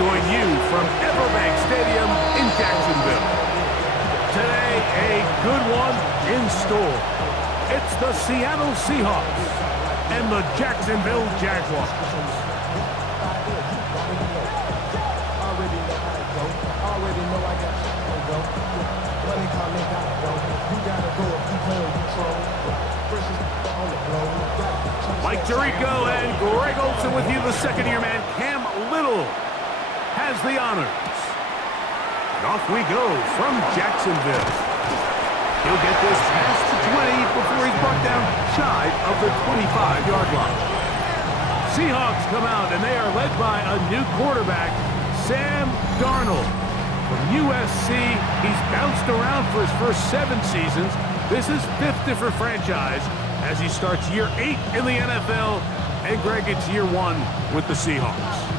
join you from Everbank Stadium in Jacksonville. Today, a good one in store. It's the Seattle Seahawks and the Jacksonville Jaguars. Mike Tirico and Greg Olsen with you. The second-year man, Cam Little, has the honors. And off we go from Jacksonville. He'll get this past the 20 before he's brought down shy of the 25-yard line. Seahawks come out, and they are led by a new quarterback, Sam Darnold. From USC, he's bounced around for his first 7 seasons. This is 5th different franchise as he starts year 8 in the NFL. And Greg, it's year 1 with the Seahawks.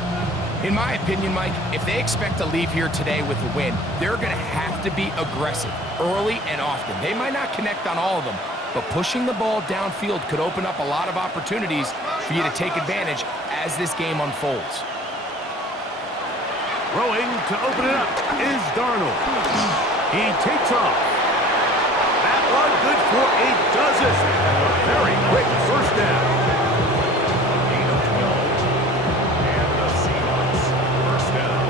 In my opinion, Mike, if they expect to leave here today with a win, they're going to have to be aggressive early and often. They might not connect on all of them, but pushing the ball downfield could open up a lot of opportunities for you to take advantage as this game unfolds. Throwing to open it up is Darnold. He takes off. That one good for a dozen. A very quick first down. Gain of 12. And the Seahawks first down.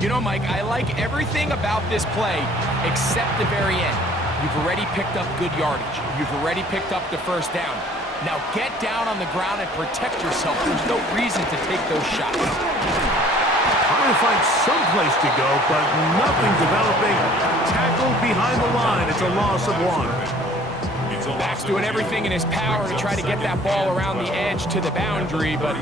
You know, Mike, I like everything about this play except the very end. You've already picked up good yardage. You've already picked up the first down. Now get down on the ground and protect yourself. There's no reason to take those shots. Trying to find some place to go, but nothing developing. Tackled behind the line. It's a loss of 1. Back's doing everything in his power to try to get that ball around the edge to the boundary, but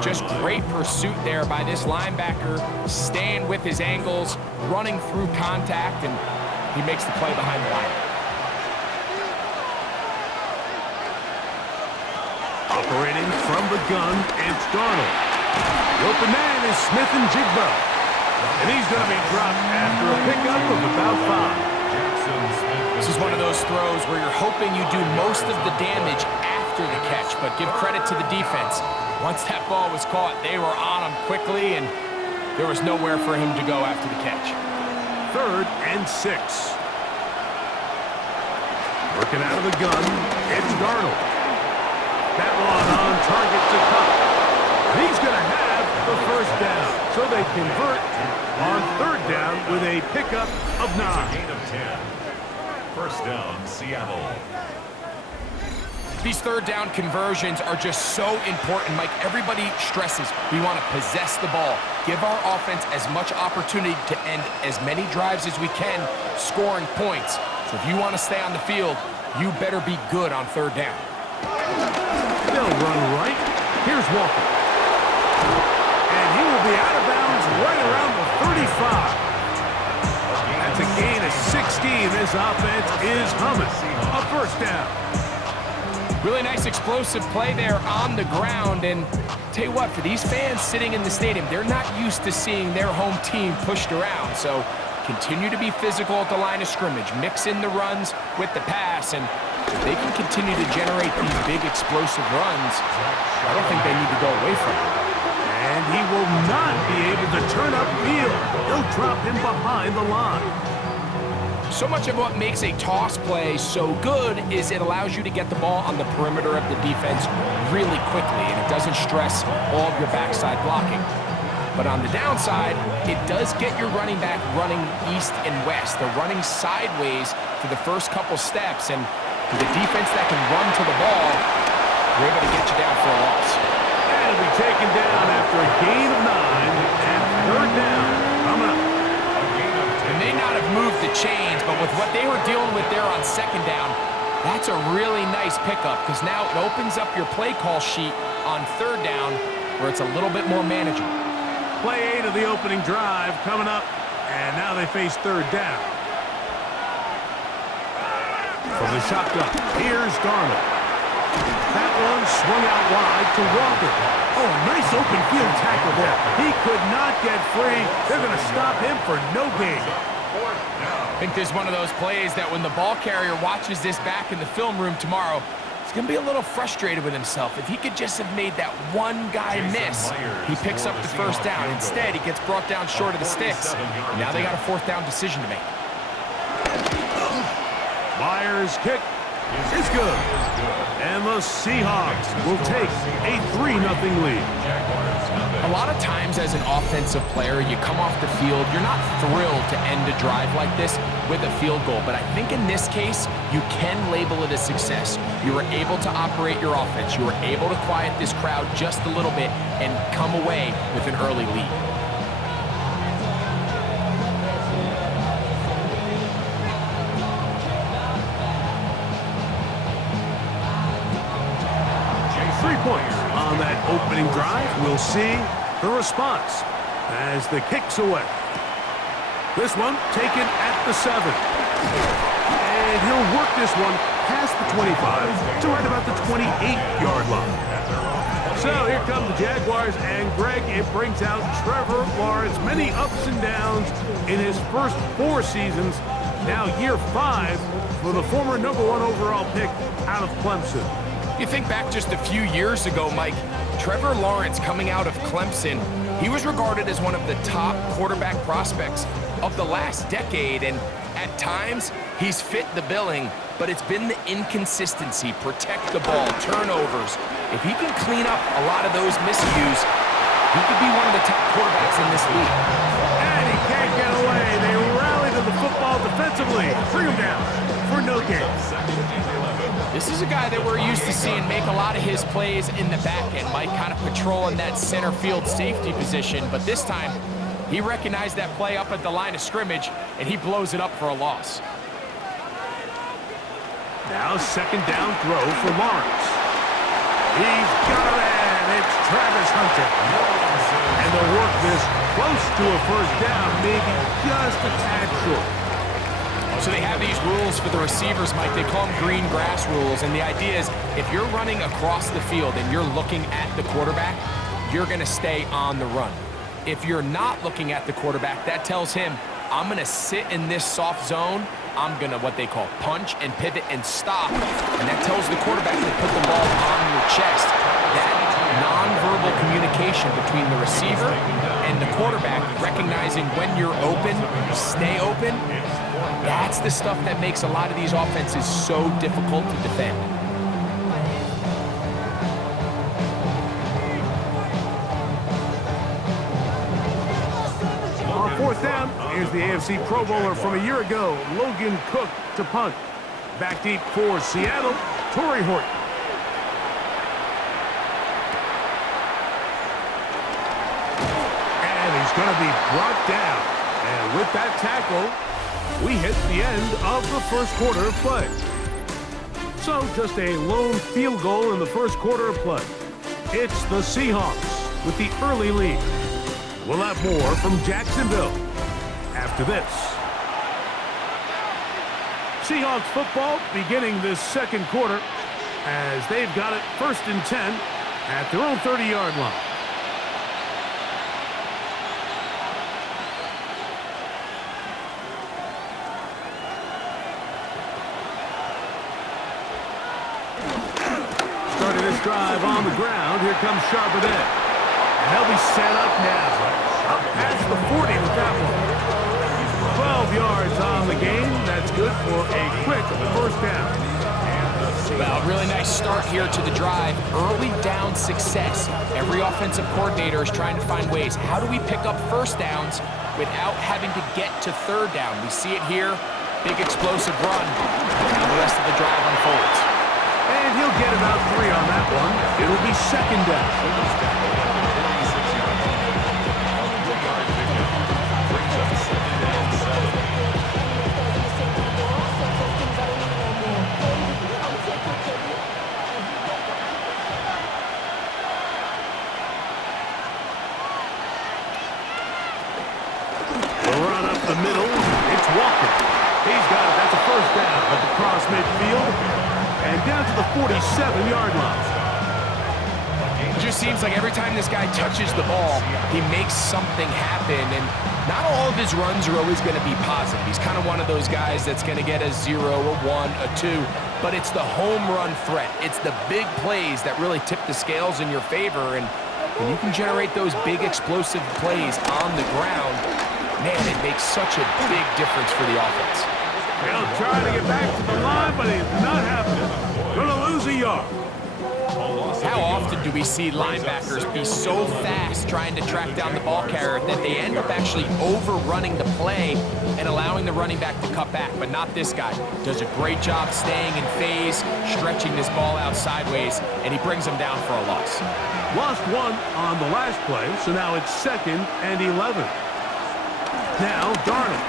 just great pursuit there by this linebacker, staying with his angles, running through contact, and he makes the play behind the line. Operating from the gun, it's Darnold. The open man is Smith and Jigba. And he's going to be dropped after a pickup of about 5. This is one of those throws where you're hoping you do most of the damage after the catch, but give credit to the defense. Once that ball was caught, they were on him quickly, and there was nowhere for him to go after the catch. 3rd and 6. Working out of the gun, it's Darnold. That one on target to Cup. He's going to have the first down. So they convert on 3rd down with a pickup of 9. Gain of 10. First down, Seattle. These 3rd down conversions are just so important, Mike. Everybody stresses we want to possess the ball, give our offense as much opportunity to end as many drives as we can, scoring points. So if you want to stay on the field, you better be good on 3rd down. They'll run right. Here's Walker. And he will be out of bounds right around the 35. That's a gain of 16. This offense is humming. A first down. Really nice explosive play there on the ground. And tell you what, for these fans sitting in the stadium, they're not used to seeing their home team pushed around. So continue to be physical at the line of scrimmage. Mix in the runs with the pass. And if they can continue to generate these big explosive runs, I don't think they need to go away from it. And he will not be able to turn upfield. He'll drop him behind the line. So much of what makes a toss play so good is it allows you to get the ball on the perimeter of the defense really quickly, and it doesn't stress all of your backside blocking. But on the downside, it does get your running back running east and west. They're running sideways for the first couple steps, and with a defense that can run to the ball, they're able to get you down for a loss. And it'll be taken down after a gain of 9 and 3rd down coming up. They may not have moved the chains, but with what they were dealing with there on 2nd down, that's a really nice pickup because now it opens up your play call sheet on 3rd down where it's a little bit more manageable. Play 8 of the opening drive coming up, and now they face 3rd down. From the shotgun, here's Darnold. That one swung out wide to Walker. Oh, nice open field tackle there. He could not get free. They're going to stop him for no gain. I think this is one of those plays that when the ball carrier watches this back in the film room tomorrow, he's going to be a little frustrated with himself. If he could just have made that one guy miss, he picks up the first down. Instead, he gets brought down short of the sticks, and now they got a fourth down decision to make. Myers' kick is good. And the Seahawks will take a 3-0 lead. A lot of times as an offensive player, you come off the field, you're not thrilled to end a drive like this with a field goal. But I think in this case, you can label it a success. You were able to operate your offense. You were able to quiet this crowd just a little bit and come away with an early lead. Points on that opening drive. We'll see the response as the kick's away. This one taken at the 7. And he'll work this one past the 25 to right about the 28-yard line. So here come the Jaguars, and Greg, it brings out Trevor Lawrence. Many ups and downs in his first 4 seasons. Now year 5 for the former #1 overall pick out of Clemson. You think back just a few years ago, Mike, Trevor Lawrence coming out of Clemson, he was regarded as one of the top quarterback prospects of the last decade, and at times he's fit the billing, but it's been the inconsistency, protect the ball, turnovers. If he can clean up a lot of those miscues, he could be one of the top quarterbacks in this league. And he can't get away. They rally to the football defensively. Bring him down for no gain. This is a guy that we're used to seeing make a lot of his plays in the back end, Mike, kind of patrolling that center field safety position. But this time, he recognized that play up at the line of scrimmage, and he blows it up for a loss. Now second down throw for Lawrence. He's got a man. It's Travis Hunter. And they'll work this close to a first down, maybe just a tad short. So they have these rules for the receivers, Mike. They call them green grass rules. And the idea is if you're running across the field and you're looking at the quarterback, you're going to stay on the run. If you're not looking at the quarterback, that tells him, I'm going to sit in this soft zone. I'm going to what they call punch and pivot and stop. And that tells the quarterback to put the ball on your chest. That nonverbal communication between the receiver and the quarterback, recognizing when you're open, stay open, that's the stuff that makes a lot of these offenses so difficult to defend. On fourth down, here's the AFC Pro Bowler from a year ago, Logan Cook to punt. Back deep for Seattle, Torrey Horton. And he's going to be brought down. And with that tackle, we hit the end of the first quarter of play. So just a lone field goal in the first quarter of play. It's the Seahawks with the early lead. We'll have more from Jacksonville after this. Seahawks football beginning this second quarter as they've got it 1st and 10 at their own 30-yard line. Drive on the ground. Here comes Charbonnet. And they'll be set up now. Up past the 40 with that one. 12 yards on the game. That's good for a quick first down. Well, really nice start here to the drive. Early down success. Every offensive coordinator is trying to find ways. How do we pick up first downs without having to get to third down? We see it here. Big explosive run. Now the rest of the drive unfolds. And he'll get about 3 on that one. It'll be second down. Run up the middle. It's Walker. He's got it. That's a first down at the cross midfield. And down to the 47-yard line. It just seems like every time this guy touches the ball, he makes something happen. And not all of his runs are always going to be positive. He's kind of one of those guys that's going to get a 0, a 1, a 2. but it's the home run threat. It's the big plays that really tip the scales in your favor, and when you can generate those big explosive plays on the ground, man, it makes such a big difference for the offense. He'll try to get back to the line, but he's not happening. Gonna lose a yard. How often do we see linebackers be so fast trying to track down the ball carrier that they end up actually overrunning the play and allowing the running back to cut back? But not this guy. Does a great job staying in phase, stretching this ball out sideways, and he brings him down for a loss. Lost one on the last play, so now it's 2nd and 11. Now Darnold.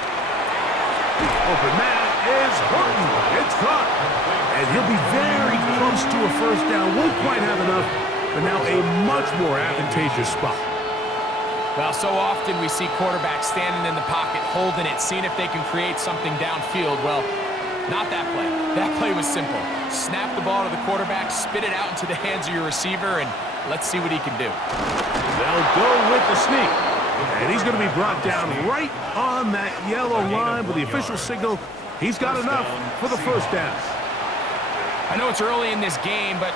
Open man is Horton. It's caught. And he'll be very close to a first down. Won't quite have enough, but now a much more advantageous spot. Well, so often we see quarterbacks standing in the pocket, holding it, seeing if they can create something downfield. Well, not that play. That play was simple. Snap the ball to the quarterback, spit it out into the hands of your receiver, and let's see what he can do. They'll go with the sneak. And he's going to be brought down right on that yellow line with the official signal. He's got enough for the first down. I know it's early in this game, but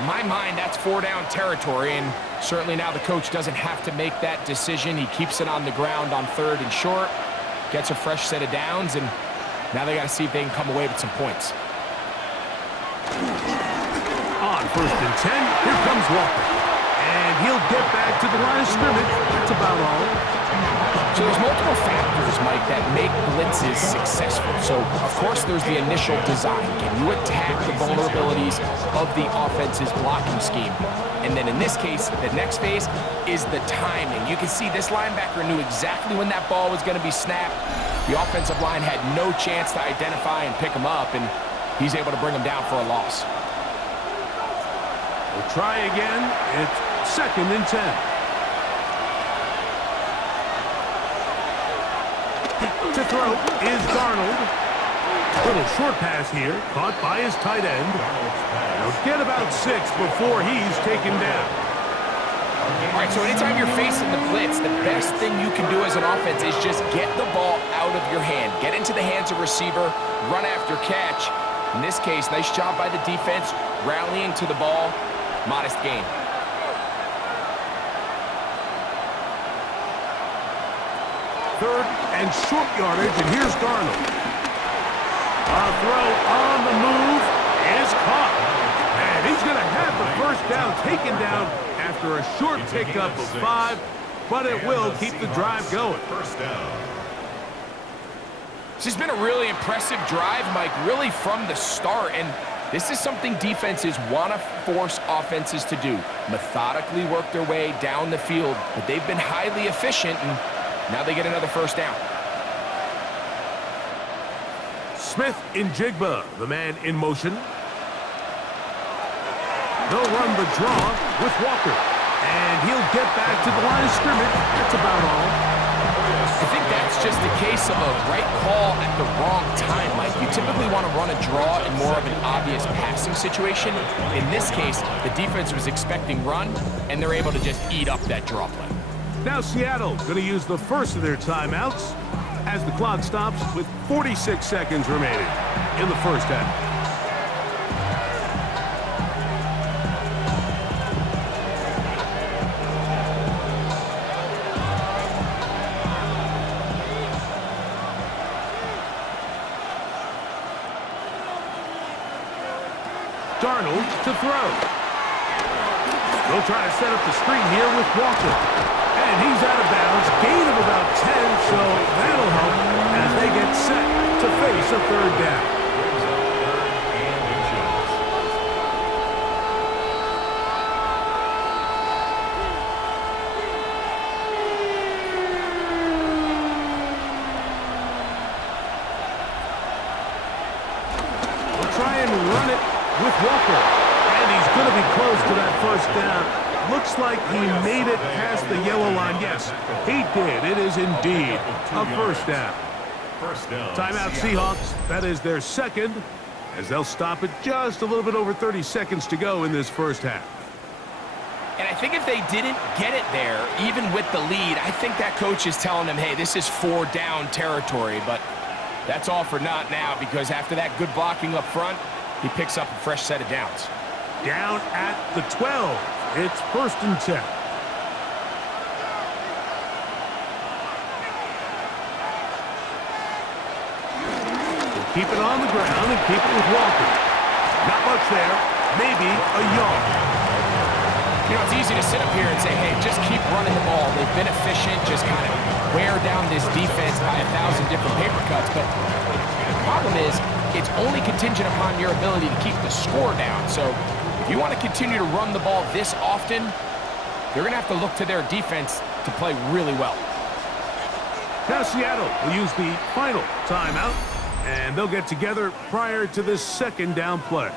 in my mind, that's 4-down territory, and certainly now the coach doesn't have to make that decision. He keeps it on the ground on 3rd and short, gets a fresh set of downs, and now they got to see if they can come away with some points. On 1st and 10, here comes Walker. And he'll get back to the line of scrimmage. That's about all. So there's multiple factors, Mike, that make blitzes successful. So, of course, there's the initial design. Can you attack the vulnerabilities of the offense's blocking scheme? And then in this case, the next phase is the timing. You can see this linebacker knew exactly when that ball was going to be snapped. The offensive line had no chance to identify and pick him up, and he's able to bring him down for a loss. We'll try again. It's 2nd and 10. To throw is Darnold. Little short pass here, caught by his tight end. He'll get about 6 before he's taken down. All right, so anytime you're facing the blitz, the best thing you can do as an offense is just get the ball out of your hand. Get into the hands of receiver, run after catch. In this case, nice job by the defense, rallying to the ball. Modest gain. Third and short yardage, and here's Darnold. A throw on the move is caught. And he's going to have the first down taken down after a short pickup of 5, but it will keep the drive going. First down. This has been a really impressive drive, Mike, really from the start, and this is something defenses want to force offenses to do. Methodically work their way down the field, but they've been highly efficient, and now they get another first down. Smith in Jigba, the man in motion. They'll run the draw with Walker. And he'll get back to the line of scrimmage. That's about all. I think that's just a case of a right call at the wrong time, Mike. You typically want to run a draw in more of an obvious passing situation. In this case, the defense was expecting run, and they're able to just eat up that draw play. Now Seattle going to use the first of their timeouts as the clock stops with 46 seconds remaining in the first half. Darnold to throw. They'll try to set up the screen here with Walker. And he's out of bounds. Gain of about 10, so that'll help as they get set to face a third down. We'll try and run it with Walker, and he's going to be close to that first down. Looks like he made it past the yellow line. Yes, he did. It is indeed a first down. First down. Timeout Seahawks. That is their second, as they'll stop it just a little bit over 30 seconds to go in this first half. And I think if they didn't get it there, even with the lead, I think that coach is telling them, hey, this is 4-down territory. But that's all for naught now, because after that good blocking up front, he picks up a fresh set of downs. Down at the 12. It's 1st and 10. We'll keep it on the ground and keep it with Walker. Not much there. Maybe a yard. You know, it's easy to sit up here and say, hey, just keep running the ball. They've been efficient, just kind of wear down this defense by 1,000 different paper cuts. But the problem is, it's only contingent upon your ability to keep the score down. So if you want to continue to run the ball this often, you're going to have to look to their defense to play really well. Now Seattle will use the final timeout, and they'll get together prior to this 2nd down play.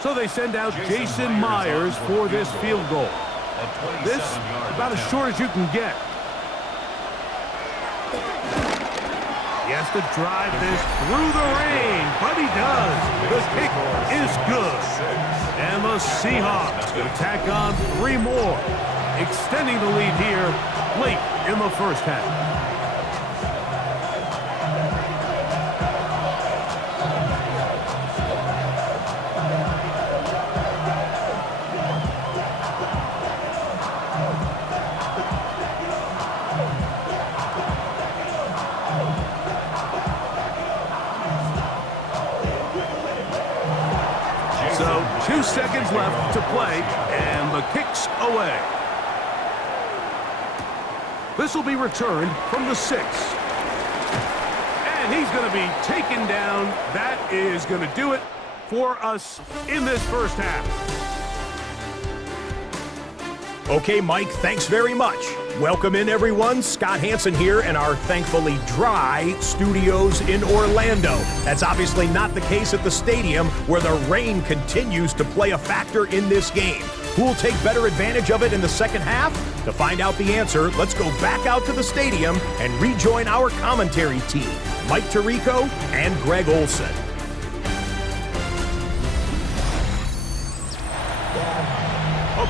So they send out Jason Myers for this field goal. This, about as short as you can get. He has to drive this through the rain, but he does. The kick is good. And the Seahawks will tack on 3 more, extending the lead here late in the 1st half. So 2 seconds left to play, and the kick's away. This will be returned from the 6. And he's going to be taken down. That is going to do it for us in this 1st half. Okay, Mike, thanks very much. Welcome in, everyone. Scott Hansen here in our thankfully dry studios in Orlando. That's obviously not the case at the stadium, where the rain continues to play a factor in this game. Who will take better advantage of it in the 2nd half? To find out the answer, let's go back out to the stadium and rejoin our commentary team, Mike Tirico and Greg Olson.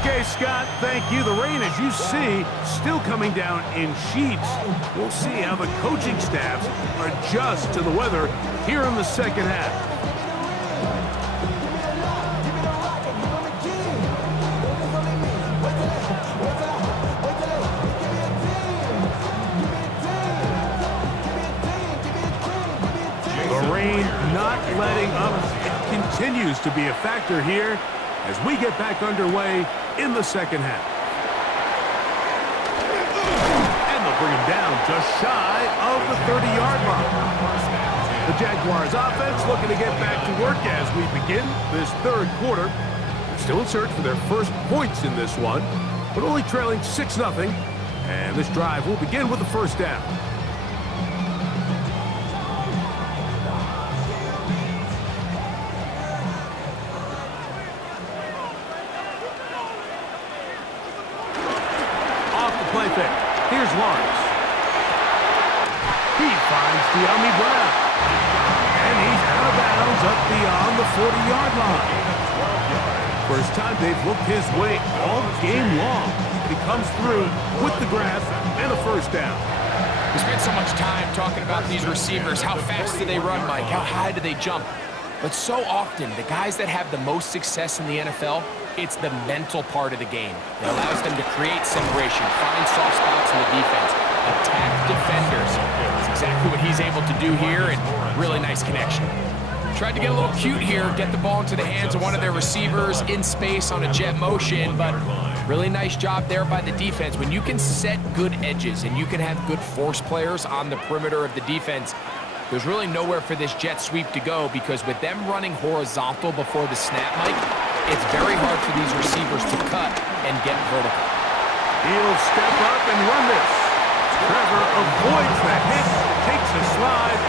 Okay, Scott, thank you. The rain, as you see, still coming down in sheets. We'll see how the coaching staffs adjust to the weather here in the 2nd half. The rain not letting up. It continues to be a factor here as we get back underway in the 2nd half. And they'll bring him down just shy of the 30-yard line. The Jaguars offense looking to get back to work as we begin this 3rd quarter. They're still in search for their first points in this one, but only trailing 6-0. And this drive will begin with the 1st down. Here's Lawrence. He finds De'Ami Brown. And he's out of bounds up beyond the 40-yard line. First time they've looked his way all game long. He comes through with the grab and a 1st down. We spent so much time talking about these receivers. How fast do they run, Mike? How high do they jump? But so often, the guys that have the most success in the NFL, it's the mental part of the game that allows them to create separation, find soft spots in the defense, attack defenders. That's exactly what he's able to do here, and really nice connection. Tried to get a little cute here, get the ball into the hands of one of their receivers in space on a jet motion, but really nice job there by the defense. When you can set good edges and you can have good force players on the perimeter of the defense, there's really nowhere for this jet sweep to go, because with them running horizontal before the snap, Mike, it's very hard for these receivers to cut and get vertical. He'll step up and run this. Trevor avoids the hit, takes a slide,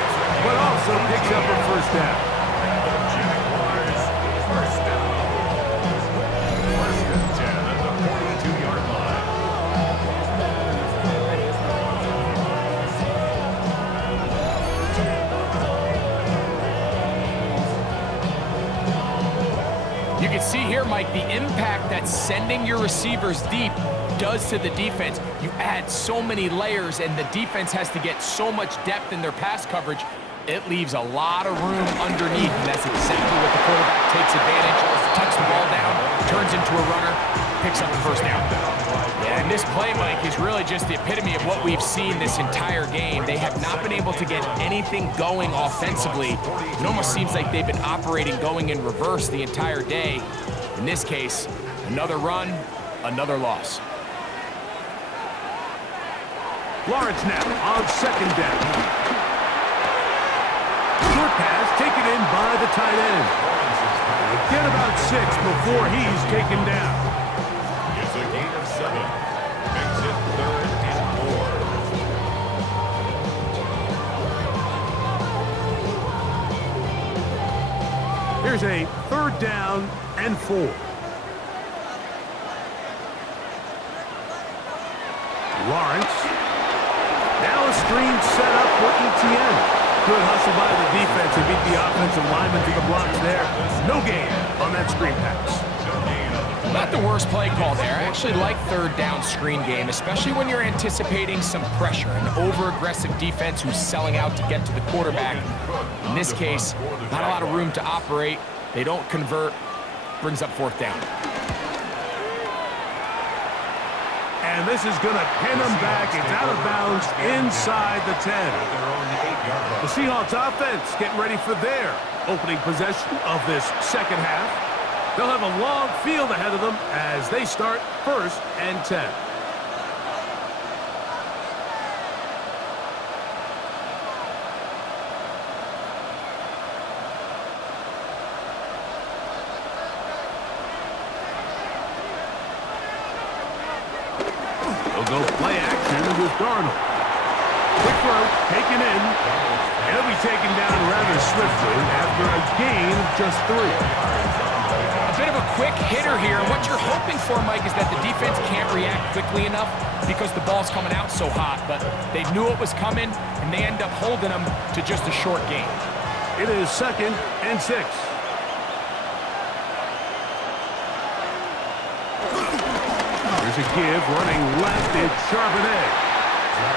but also picks up a 1st down. Jaguars, 1st down. 1st and 10 at the 42-yard line. You can see here, Mike, the impact that sending your receivers deep does to the defense. You add so many layers, and the defense has to get so much depth in their pass coverage. It leaves a lot of room underneath, and that's exactly what the quarterback takes advantage, tucks the ball down, turns into a runner, picks up the first down. Yeah, and this play, Mike, is really just the epitome of what we've seen this entire game. They have not been able to get anything going offensively. It almost seems like they've been operating going in reverse the entire day. In this case, another run, another loss. Lawrence now on second down. Short pass taken in by the tight end. They'll get about 6 before he's taken down. It's a gain of 7. Makes it 3rd and 4. Here's a 3rd down and 4. Lawrence. Now a screen set up for ETN. Good hustle by the defense to beat the offensive lineman to the blocks there. No gain on that screen pass. Not the worst play call there. I actually like 3rd down screen game, especially when you're anticipating some pressure, an over-aggressive defense who's selling out to get to the quarterback. In this case, not a lot of room to operate. They don't convert. Brings up 4th down. And this is going to pin them back. It's out of bounds inside the 10. The Seahawks offense getting ready for their opening possession of this second half. They'll have a long field ahead of them as they start 1st and 10. They'll go play action with Darnold. Quick throw, taken in. He'll be taken down rather swiftly after a gain of just 3. A bit of a quick hitter here. What you're hoping for, Mike, is that the defense can't react quickly enough because the ball's coming out so hot. But they knew it was coming, and they end up holding them to just a short gain. It is 2nd and 6. There's a give, running left, it's Charbonnet.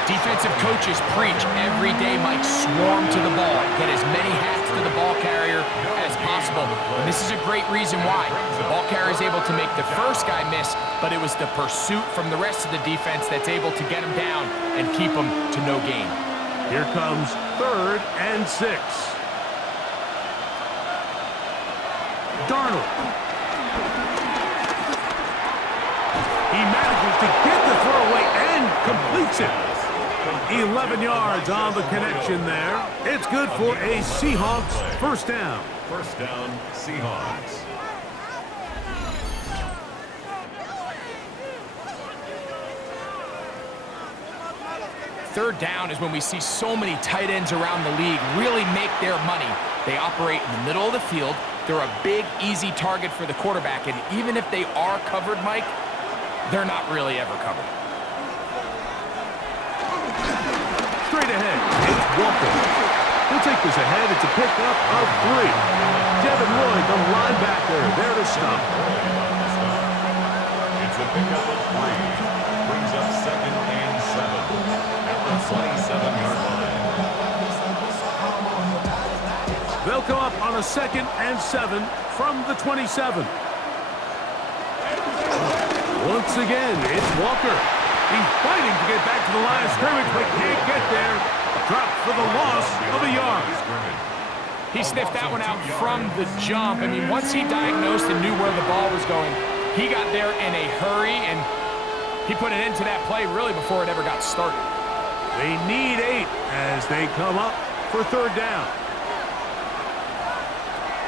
Defensive coaches preach every day, Mike, swarm to the ball. Get as many hats to the ball carrier as possible. And this is a great reason why. The ball carrier is able to make the first guy miss, but it was the pursuit from the rest of the defense that's able to get him down and keep him to no gain. Here comes 3rd and 6. Darnold. He manages to get the throwaway and completes it. 11 yards on the connection there. It's good for a Seahawks 1st down. 1st down, Seahawks. Third down is when we see so many tight ends around the league really make their money. They operate in the middle of the field. They're a big, easy target for the quarterback, and even if they are covered, Mike, they're not really ever covered. Straight ahead, it's Walker. He'll take this ahead. It's a pickup of 3. Devin Lloyd, the linebacker, there to stop. It's a pickup of 3. Brings up 2nd and 7 at the 27-yard line. They'll come up on a 2nd and 7 from the 27. Once again, it's Walker. He's fighting to get back to the line of scrimmage, but can't get there. Dropped for the loss of a yard. He sniffed that one out from the jump. I mean, once he diagnosed and knew where the ball was going, he got there in a hurry, and he put an end to that play really before it ever got started. They need 8 as they come up for 3rd down.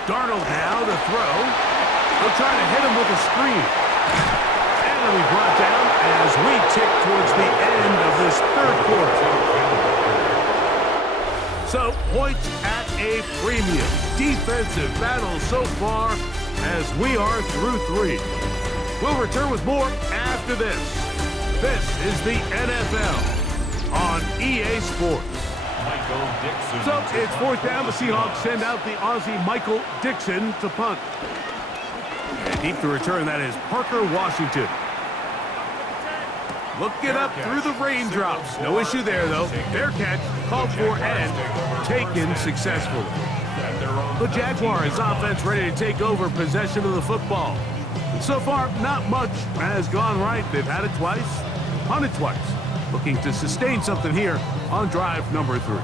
Darnold now to throw. They'll try to hit him with a screen. And he'll be brought down as we tick towards the end of this 3rd quarter. So, points at a premium. Defensive battle so far as we are through 3. We'll return with more after this. This is the NFL on EA Sports. So it's 4th down. The Seahawks send out the Aussie Michael Dixon to punt. And deep to return, that is Parker Washington. Looking up through the raindrops. No issue there, though. Fair catch, called for, and taken successfully. The Jaguars offense ready to take over possession of the football. And so far, not much has gone right. They've had it twice, punted twice. Looking to sustain something here on drive number 3.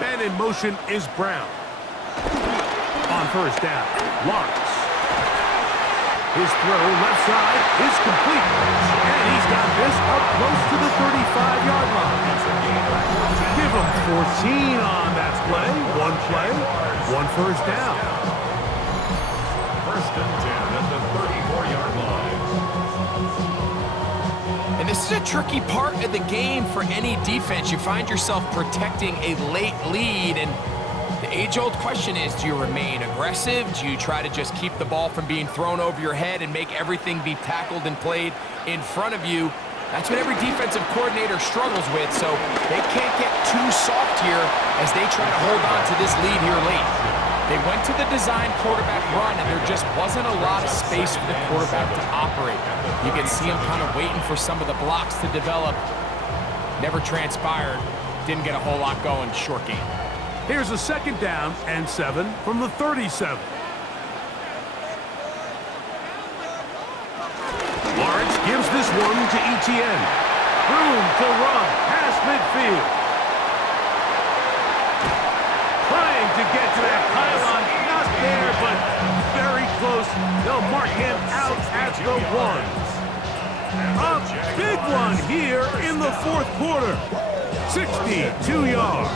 Man in motion is Brown. On first down, Lawrence. His throw left side is complete. And he's got this up close to the 35-yard line. Give him 14 on that play. One play, one first down. First and 10 at the 34-yard line. And this is a tricky part of the game for any defense. You find yourself protecting a late lead, and the age-old question is, do you remain aggressive? Do you try to just keep the ball from being thrown over your head and make everything be tackled and played in front of you? That's what every defensive coordinator struggles with, so they can't get too soft here as they try to hold on to this lead here late. They went to the design quarterback run, and there just wasn't a lot of space for the quarterback to operate. You can see him kind of waiting for some of the blocks to develop. Never transpired. Didn't get a whole lot going. Short game. Here's a second down and 7 from the 37. Lawrence gives this one to Etienne. Room to run past midfield. Trying to get to that pylon. Not there, but very close. They'll mark him out at the 1. A big one here in the fourth quarter. 62 yards.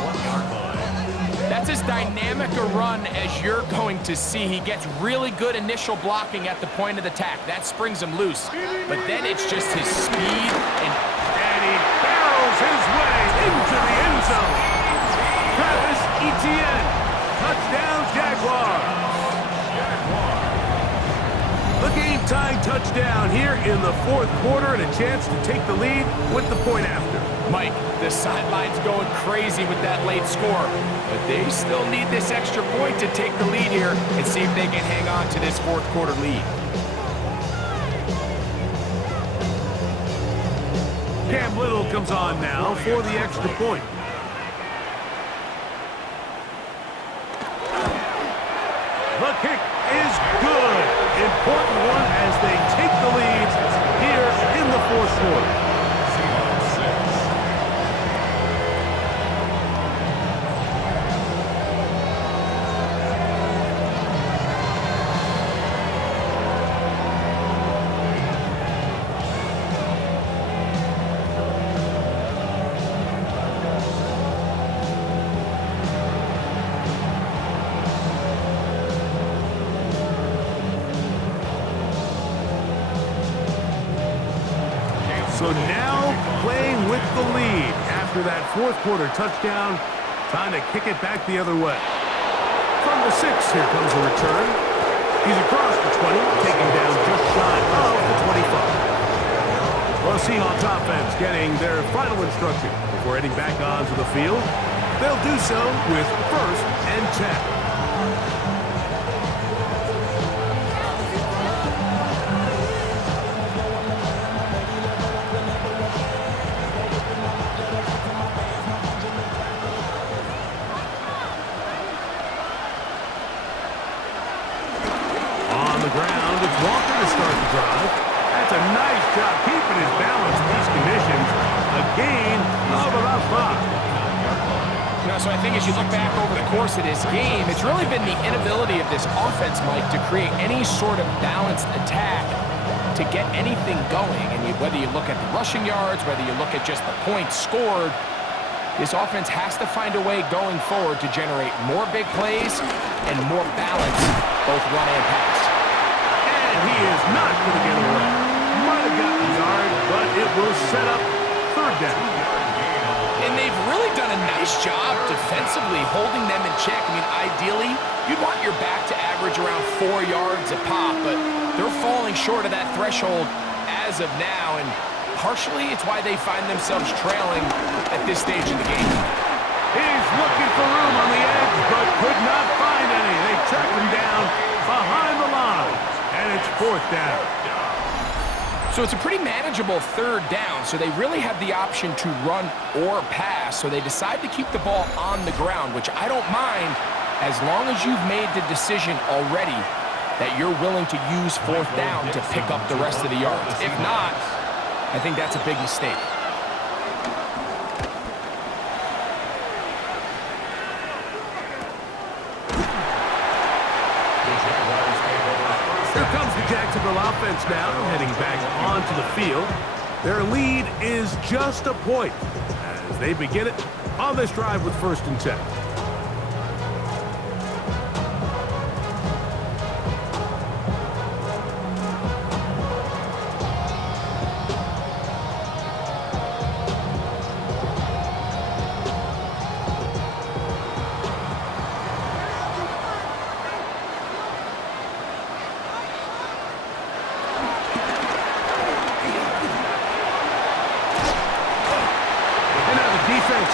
That's as dynamic a run as you're going to see. He gets really good initial blocking at the point of the attack. That springs him loose. But then it's just his speed and he barrels his way into the end zone. Travis Etienne. Touchdown, Jaguars. The game-tying touchdown here in the fourth quarter and a chance to take the lead with the point after. Mike, the sideline's going crazy with that late score, but they still need this extra point to take the lead here and see if they can hang on to this fourth quarter lead. Cam Little comes on now for the extra point. The kick is good. Important one as they take the lead here in the fourth quarter. Seahawks 6. So now playing with the lead after that fourth quarter touchdown. Time to kick it back the other way. From the 6, here comes a return. He's across the 20, taking down just shy of the 25. Well, Seahawks offense getting their final instruction before heading back onto the field. They'll do so with 1st and 10. Walker to start the drive. That's a nice job keeping his balance in these conditions. A gain of about 5. You know, so I think as you look back over the course of this game, it's really been the inability of this offense, Mike, to create any sort of balanced attack to get anything going. And whether you look at the rushing yards, whether you look at just the points scored, this offense has to find a way going forward to generate more big plays and more balance, both run and pass. He is not going to get away. Might have gotten the yard, but it will set up 3rd down. And they've really done a nice job defensively holding them in check. I mean, ideally, you'd want your back to average around 4 yards a pop, but they're falling short of that threshold as of now. And partially it's why they find themselves trailing at this stage of the game. He's looking for room on the edge, but could not find any. They track him down behind the line, and it's 4th down. So it's a pretty manageable 3rd down, so they really have the option to run or pass, so they decide to keep the ball on the ground, which I don't mind as long as you've made the decision already that you're willing to use 4th down to pick up the rest of the yards. If not, I think that's a big mistake. Here comes the Jacksonville offense now, heading back onto the field. Their lead is just a point as they begin it on this drive with 1st and 10.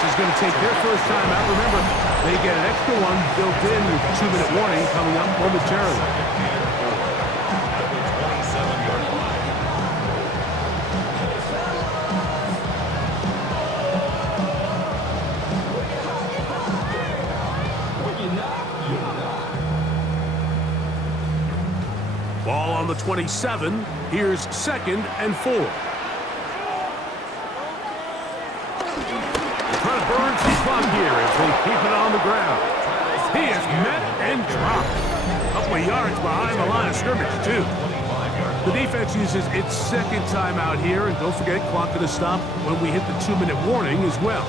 Is going to take their first time out. Remember, they get an extra one built in with a 2-minute warning coming up momentarily. At the 27-yard line. Ball on the 27. Here's 2nd and 4. Burns the clock here as they keep it on the ground. He is met and dropped. A couple of yards behind the line of scrimmage, too. The defense uses its 2nd timeout here, and don't forget, clock going to stop when we hit the 2-minute warning as well.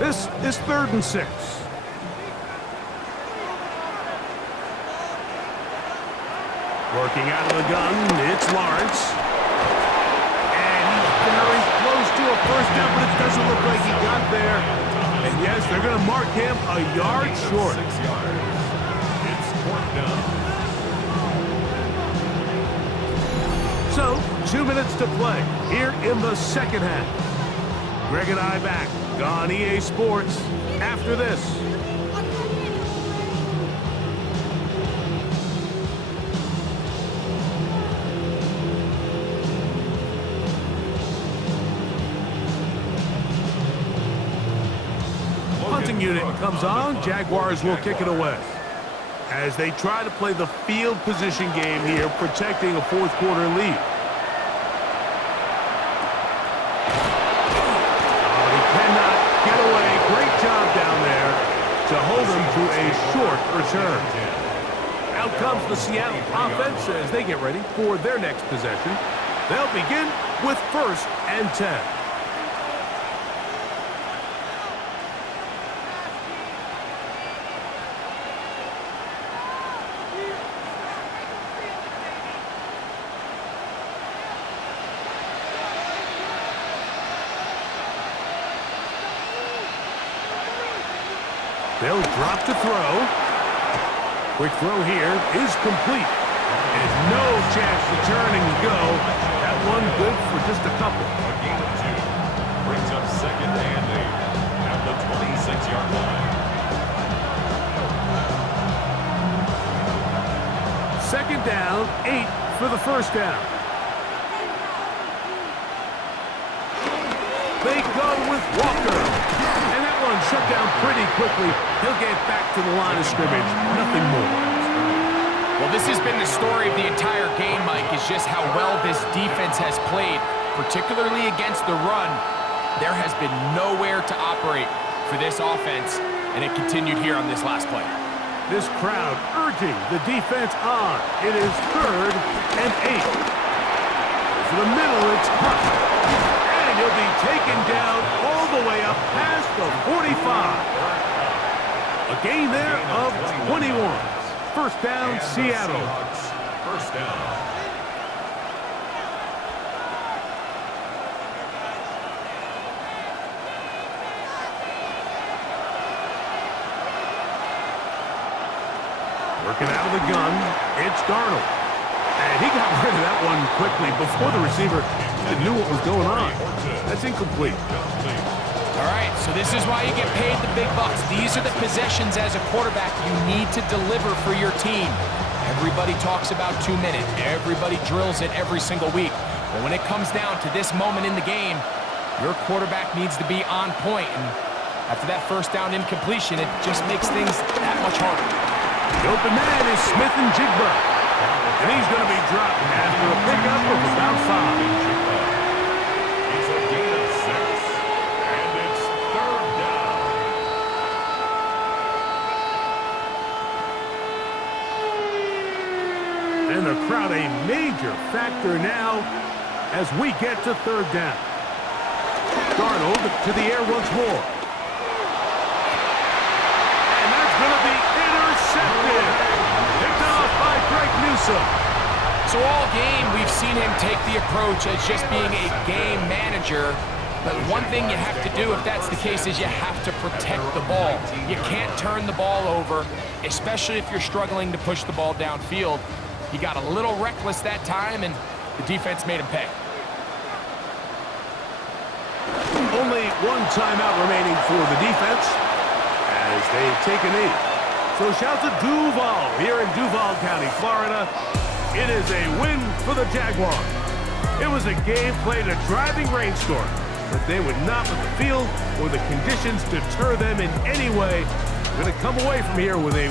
This is 3rd and 6. Working out of the gun, it's Lawrence. And he's very close to a 1st down, but it doesn't look like he got there. And yes, they're going to mark him a yard short. 6 yards. It's 4th down. So, 2 minutes to play here in the 2nd half. Greg and I back on EA Sports after this. Unit comes on. Jaguars will kick it away as they try to play the field position game here, protecting a 4th quarter lead. He cannot get away. Great job down there to hold him to a short return. Out comes the Seattle offense as they get ready for their next possession. They'll begin with 1st and 10. They'll drop to throw. Quick throw here is complete. And no chance to turn and go. That one good for just a couple. A gain of 2. Brings up 2nd and 8 at the 26-yard line. 2nd down, 8 for the 1st down. They go with Walker. And that one shut down pretty quickly. He'll get back to the line of scrimmage. Nothing more. Well, this has been the story of the entire game, Mike, is just how well this defense has played, particularly against the run. There has been nowhere to operate for this offense, and it continued here on this last play. This crowd urging the defense on. It is 3rd and 8. To the middle, it's Hunt. And he'll be taken down all the way up past the 45. A gain there of 21. 1st down, Seattle. Seahawks, 1st down. Working out of the gun, it's Darnold. And he got rid of that one quickly before the receiver even knew what was going on. That's incomplete. All right, so this is why you get paid the big bucks. These are the possessions as a quarterback you need to deliver for your team. Everybody talks about 2 minutes. Everybody drills it every single week. But when it comes down to this moment in the game, your quarterback needs to be on point. And after that first down incompletion, it just makes things that much harder. The open man is Smith and Jigba. And he's going to be dropped after a pickup of about 5. It's a gain of 6, and it's 3rd down. And the crowd a major factor now as we get to 3rd down. Darnold to the air once more. And that's going to be intercepted. Picked off by Greg Newsome. So all game, we've seen him take the approach as just being a game manager. But one thing you have to do if that's the case is you have to protect the ball. You can't turn the ball over, especially if you're struggling to push the ball downfield. He got a little reckless that time, and the defense made him pay. Only one timeout remaining for the defense as they take a knee. So shout to Duval here in Duval County, Florida. It is a win for the Jaguars. It was a game played in a driving rainstorm, but they would not let the field or the conditions deter them in any way. They're going to come away from here with a